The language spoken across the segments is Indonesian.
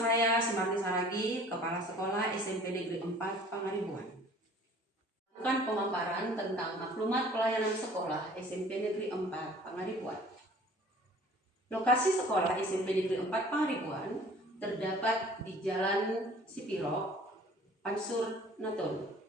saya Sumarti Saragi, Kepala Sekolah SMP Negeri 4 Pangaribuan. Bukan pemaparan tentang maklumat pelayanan sekolah SMP Negeri 4 Pangaribuan. Lokasi sekolah SMP Negeri 4 Pangaribuan terdapat di Jalan Sipiro, Pansur Naton.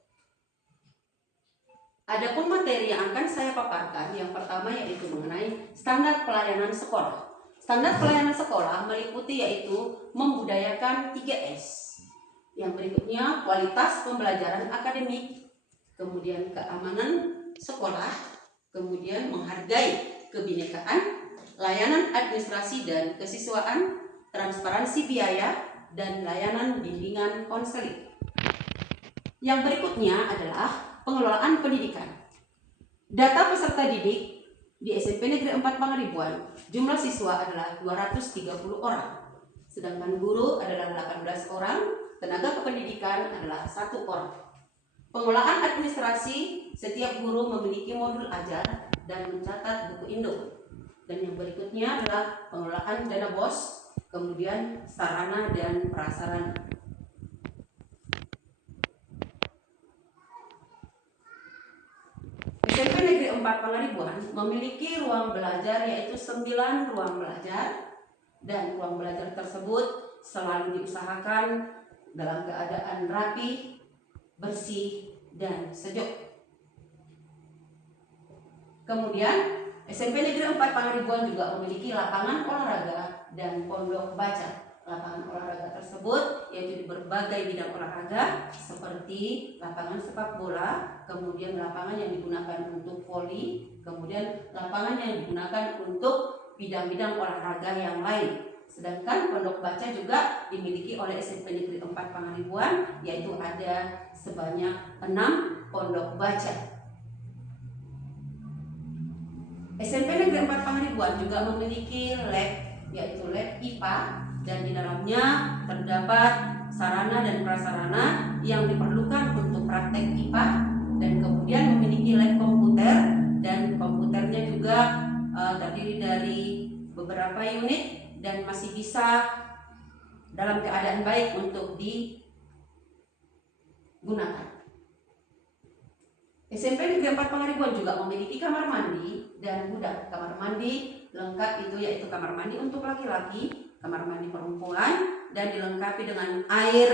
Adapun materi yang akan saya paparkan, yang pertama yaitu mengenai standar pelayanan sekolah. Standar pelayanan sekolah meliputi yaitu membudayakan 3S. Yang berikutnya kualitas pembelajaran akademik, kemudian keamanan sekolah, kemudian menghargai kebinekaan, layanan administrasi dan kesiswaan, transparansi biaya, dan layanan bimbingan konseling. Yang berikutnya adalah pengelolaan pendidikan. Data peserta didik di SMP Negeri 4 Pangaribuan, jumlah siswa adalah 230 orang, sedangkan guru adalah 18 orang, tenaga kependidikan adalah 1 orang. Pengelolaan administrasi, setiap guru memiliki modul ajar dan mencatat buku induk. Dan yang berikutnya adalah pengelolaan dana BOS, kemudian sarana dan prasarana. SMP Negeri 4 Pangaribuan memiliki ruang belajar yaitu 9 ruang belajar, dan ruang belajar tersebut selalu diusahakan dalam keadaan rapi, bersih, dan sejuk. Kemudian SMP Negeri 4 Pangaribuan juga memiliki lapangan olahraga dan pondok baca. Lapangan olahraga tersebut yaitu di berbagai bidang olahraga seperti lapangan sepak bola, kemudian lapangan yang digunakan untuk voli, kemudian lapangan yang digunakan untuk bidang-bidang olahraga yang lain. Sedangkan pondok baca juga dimiliki oleh SMP Negeri 4 Pangaribuan, yaitu ada sebanyak 6 pondok baca. SMP Negeri 4 Pangaribuan juga memiliki lab, yaitu lab IPA, dan di dalamnya terdapat sarana dan prasarana yang diperlukan untuk praktek IPA, dan kemudian memiliki lab komputer, dan komputernya juga terdiri dari beberapa unit dan masih bisa dalam keadaan baik untuk digunakan. SMP Negeri 4 Pangaribuan juga memiliki kamar mandi dan gudang. Kamar mandi lengkap itu yaitu kamar mandi untuk laki-laki, kamar mandi perempuan, dan dilengkapi dengan air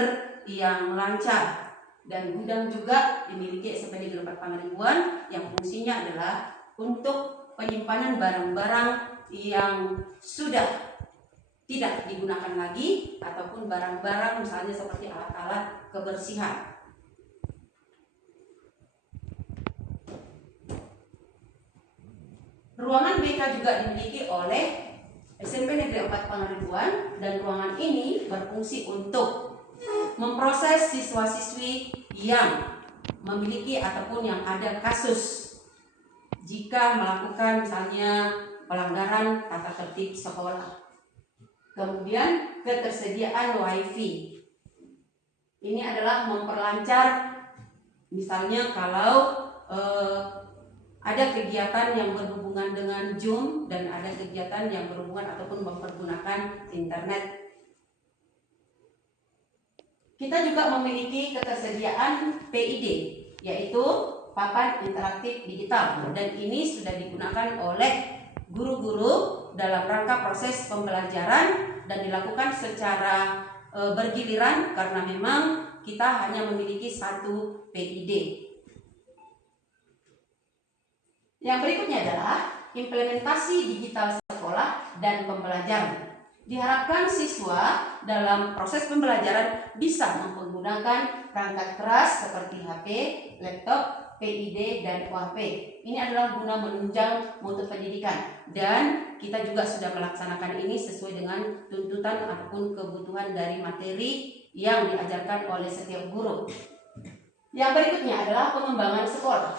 yang lancar. Dan gudang juga dimiliki SMP Negeri 4 Pangaribuan yang fungsinya adalah untuk penyimpanan barang-barang yang sudah tidak digunakan lagi ataupun barang-barang misalnya seperti alat-alat kebersihan. Ruangan BK juga dimiliki oleh SMP Negeri 4 Pangaribuan, dan ruangan ini berfungsi untuk memproses siswa-siswi yang memiliki ataupun yang ada kasus jika melakukan misalnya pelanggaran tata tertib sekolah. Kemudian ketersediaan WiFi. Ini adalah memperlancar misalnya kalau ada kegiatan yang berhubungan dengan Zoom dan ada kegiatan yang berhubungan ataupun mempergunakan internet. Kita juga memiliki ketersediaan PID, yaitu papan interaktif digital, dan ini sudah digunakan oleh guru-guru dalam rangka proses pembelajaran dan dilakukan secara bergiliran karena memang kita hanya memiliki 1 PID. Yang berikutnya adalah implementasi digital sekolah dan pembelajaran. Diharapkan siswa dalam proses pembelajaran bisa menggunakan perangkat keras seperti HP, laptop, PID, dan OHP. Ini adalah guna menunjang mutu pendidikan, dan kita juga sudah melaksanakan ini sesuai dengan tuntutan ataupun kebutuhan dari materi yang diajarkan oleh setiap guru. Yang berikutnya adalah pengembangan sekolah.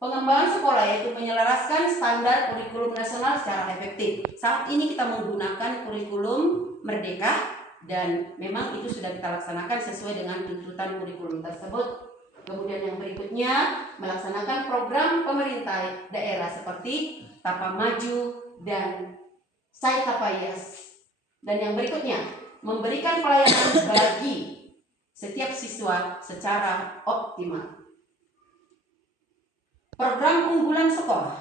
Pengembangan sekolah yaitu menyelaraskan standar kurikulum nasional secara efektif. Saat ini kita menggunakan kurikulum Merdeka, dan memang itu sudah kita laksanakan sesuai dengan tuntutan kurikulum tersebut. Kemudian yang berikutnya melaksanakan program pemerintah daerah seperti Tapa Maju dan Sai Tapayas. Dan yang berikutnya memberikan pelayanan bagi setiap siswa secara optimal. Program unggulan sekolah.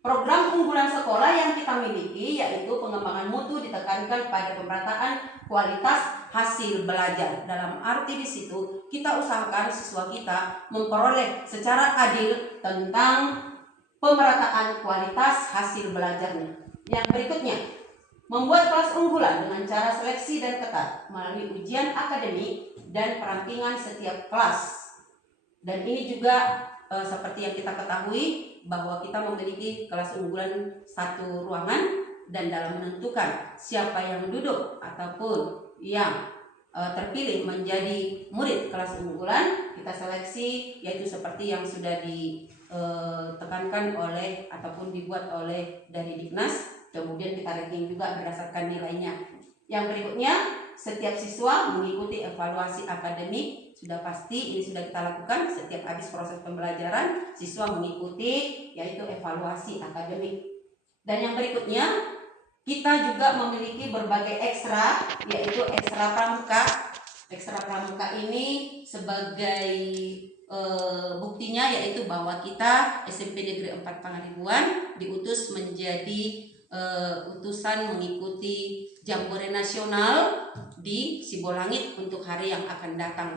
Program unggulan sekolah yang kita miliki yaitu pengembangan mutu ditekankan pada pemerataan kualitas hasil belajar. Dalam arti di situ kita usahakan siswa kita memperoleh secara adil tentang pemerataan kualitas hasil belajarnya. Yang berikutnya, membuat kelas unggulan dengan cara seleksi dan ketat melalui ujian akademik dan perampingan setiap kelas. Dan ini juga seperti yang kita ketahui bahwa kita memiliki kelas unggulan satu ruangan, dan dalam menentukan siapa yang duduk ataupun yang terpilih menjadi murid kelas unggulan, kita seleksi, yaitu seperti yang sudah ditekankan oleh ataupun dibuat oleh dari Dignas. Kemudian kita ranking juga berdasarkan nilainya. Yang berikutnya, setiap siswa mengikuti evaluasi akademik. Sudah pasti ini sudah kita lakukan setiap habis proses pembelajaran, siswa mengikuti yaitu evaluasi akademik. Dan yang berikutnya, kita juga memiliki berbagai ekstra, yaitu ekstra pramuka. Ekstra pramuka ini sebagai buktinya yaitu bahwa kita SMP Negeri 4 Pangaribuan diutus menjadi utusan mengikuti Jambore Nasional di Sibolangit untuk hari yang akan datang.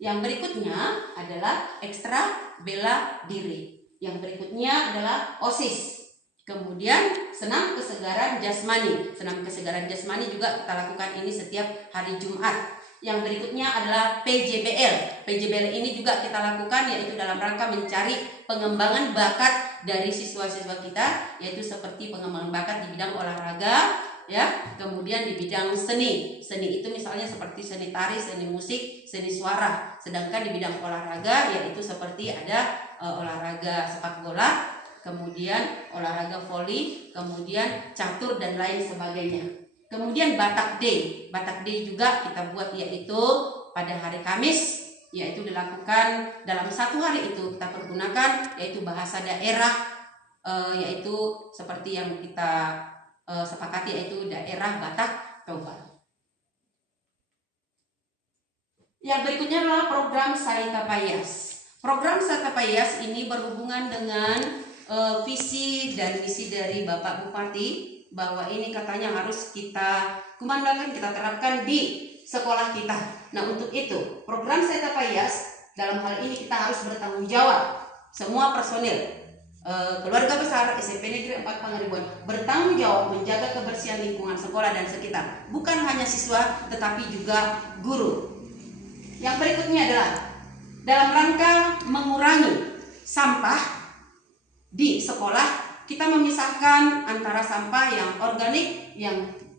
Yang berikutnya adalah ekstra bela diri. Yang berikutnya adalah OSIS. Kemudian senam kesegaran jasmani. Senam kesegaran jasmani juga kita lakukan ini setiap hari Jumat. Yang berikutnya adalah PJBL. PJBL ini juga kita lakukan yaitu dalam rangka mencari pengembangan bakat dari siswa-siswa kita, yaitu seperti pengembangan bakat di bidang olahraga, ya, kemudian di bidang seni. Seni itu misalnya seperti seni tari, seni musik, seni suara. Sedangkan di bidang olahraga yaitu seperti ada olahraga sepak bola, kemudian olahraga voli, kemudian catur dan lain sebagainya. Kemudian Batak Day. Batak Day juga kita buat yaitu pada hari Kamis, yaitu dilakukan dalam satu hari itu kita pergunakan yaitu bahasa daerah, yaitu seperti yang kita sepakati yaitu daerah Batak Toba. Yang berikutnya adalah program Sarita Payas. Program Sarita Payas ini berhubungan dengan visi dan misi dari Bapak Bupati, bahwa ini katanya harus kita kumandangkan, kita terapkan di sekolah kita. Nah, untuk itu program Sarita Payas dalam hal ini kita harus bertanggung jawab, semua personil keluarga besar SMP Negeri 4 Pangaribuan bertanggung jawab menjaga kebersihan lingkungan sekolah dan sekitar, bukan hanya siswa tetapi juga guru. Yang berikutnya adalah dalam rangka mengurangi sampah di sekolah, kita memisahkan antara sampah yang organik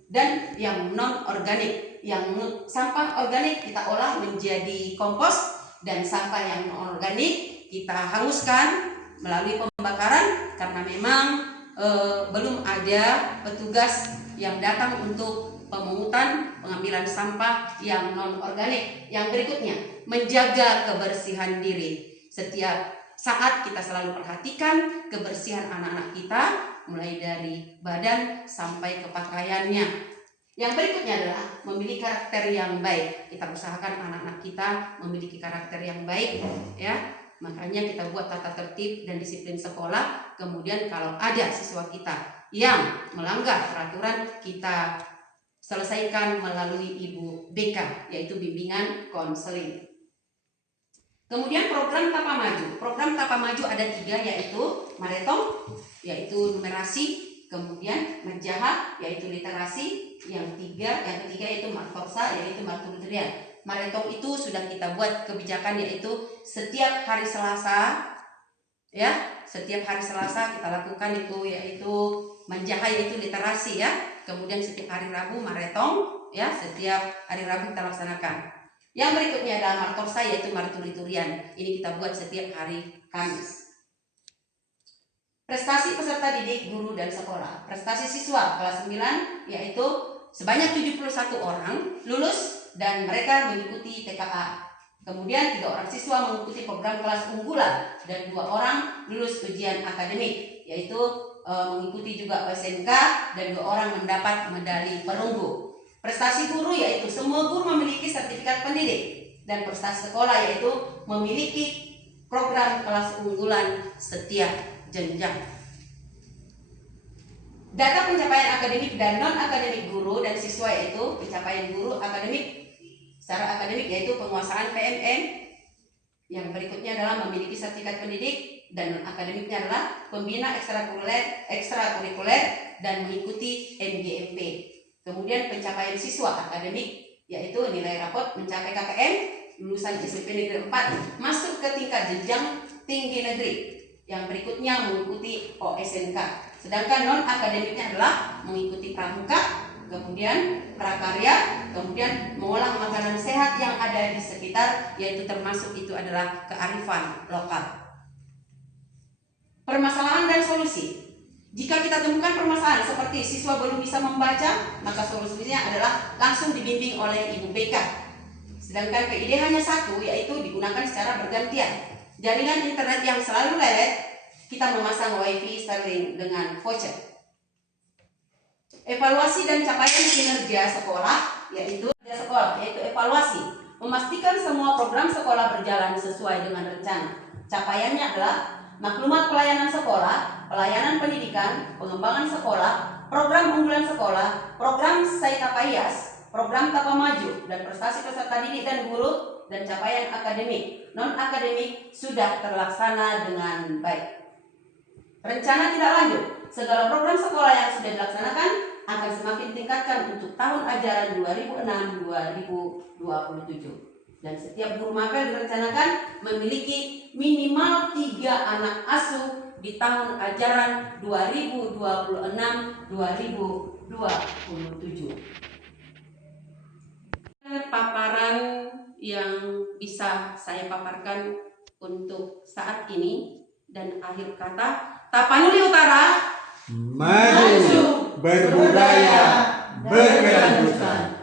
dan yang non organik. Yang sampah organik kita olah menjadi kompos, dan sampah yang non organik kita hanguskan melalui pembakaran, karena memang belum ada petugas yang datang untuk pemungutan pengambilan sampah yang non organik. Yang berikutnya, menjaga kebersihan diri. Setiap saat kita selalu perhatikan kebersihan anak-anak kita, mulai dari badan sampai ke pakaiannya. Yang berikutnya adalah memiliki karakter yang baik. Kita usahakan anak-anak kita memiliki karakter yang baik, ya. Makanya kita buat tata tertib dan disiplin sekolah. Kemudian kalau ada siswa kita yang melanggar peraturan, kita selesaikan melalui Ibu BK, yaitu bimbingan konseling. Kemudian program Tapa Maju. Program Tapa Maju ada 3, yaitu Maretong, yaitu numerasi, kemudian Menjahat, yaitu literasi, yang ketiga yaitu Martorsa, yaitu Marturian. Maretong itu sudah kita buat kebijakan, yaitu setiap hari Selasa, ya, setiap hari Selasa kita lakukan itu, yaitu Menjahat, yaitu literasi, ya. Kemudian setiap hari Rabu Maretong, ya, setiap hari Rabu kita laksanakan. Yang berikutnya adalah Martorsa, yaitu Marturi-turian. Ini kita buat setiap hari Kamis. Prestasi peserta didik, guru, dan sekolah. Prestasi siswa kelas 9 yaitu sebanyak 71 orang lulus dan mereka mengikuti TKA. Kemudian 3 orang siswa mengikuti program kelas unggulan dan 2 orang lulus ujian akademik, yaitu mengikuti juga SMK, dan 2 orang mendapat medali perunggu. Prestasi guru yaitu semua guru memiliki sertifikat pendidik, dan prestasi sekolah yaitu memiliki program kelas unggulan setiap jenjang. Data pencapaian akademik dan non-akademik guru dan siswa yaitu pencapaian guru akademik secara akademik yaitu penguasaan PMM. Yang berikutnya adalah memiliki sertifikat pendidik, dan non-akademiknya adalah pembina ekstrakurikuler dan mengikuti NGMP. Kemudian pencapaian siswa akademik yaitu nilai rapot mencapai KPM, lulusan SMP Negeri 4 masuk ke tingkat jenjang tinggi negeri. Yang berikutnya mengikuti OSNK. Sedangkan non-akademiknya adalah mengikuti pramuka, kemudian prakarya, kemudian mengolah makanan sehat yang ada di sekitar, yaitu termasuk itu adalah kearifan lokal. Permasalahan dan solusi. Jika kita temukan permasalahan seperti siswa belum bisa membaca, maka solusinya adalah langsung dibimbing oleh Ibu BK. Sedangkan PID hanya satu, yaitu digunakan secara bergantian. Jaringan internet yang selalu lelet, kita memasang WiFi Starlink dengan voucher. Evaluasi dan capaian kinerja sekolah, yaitu evaluasi, memastikan semua program sekolah berjalan sesuai dengan rencana. Capaiannya adalah maklumat pelayanan sekolah, pelayanan pendidikan, pengembangan sekolah, program unggulan sekolah, program Saitapayas, program Tapa Maju, dan prestasi peserta didik dan guru, dan capaian akademik. Non-akademik sudah terlaksana dengan baik. Rencana tidak lanjut. Segala program sekolah yang sudah dilaksanakan akan semakin ditingkatkan untuk tahun ajaran 2006-2027. Dan setiap guru mapel direncanakan memiliki minimal 3 anak asuh di tahun ajaran 2026-2027. Paparan yang bisa saya paparkan untuk saat ini, dan akhir kata, Tapanuli Utara maju, berbudaya, berkelanjutan.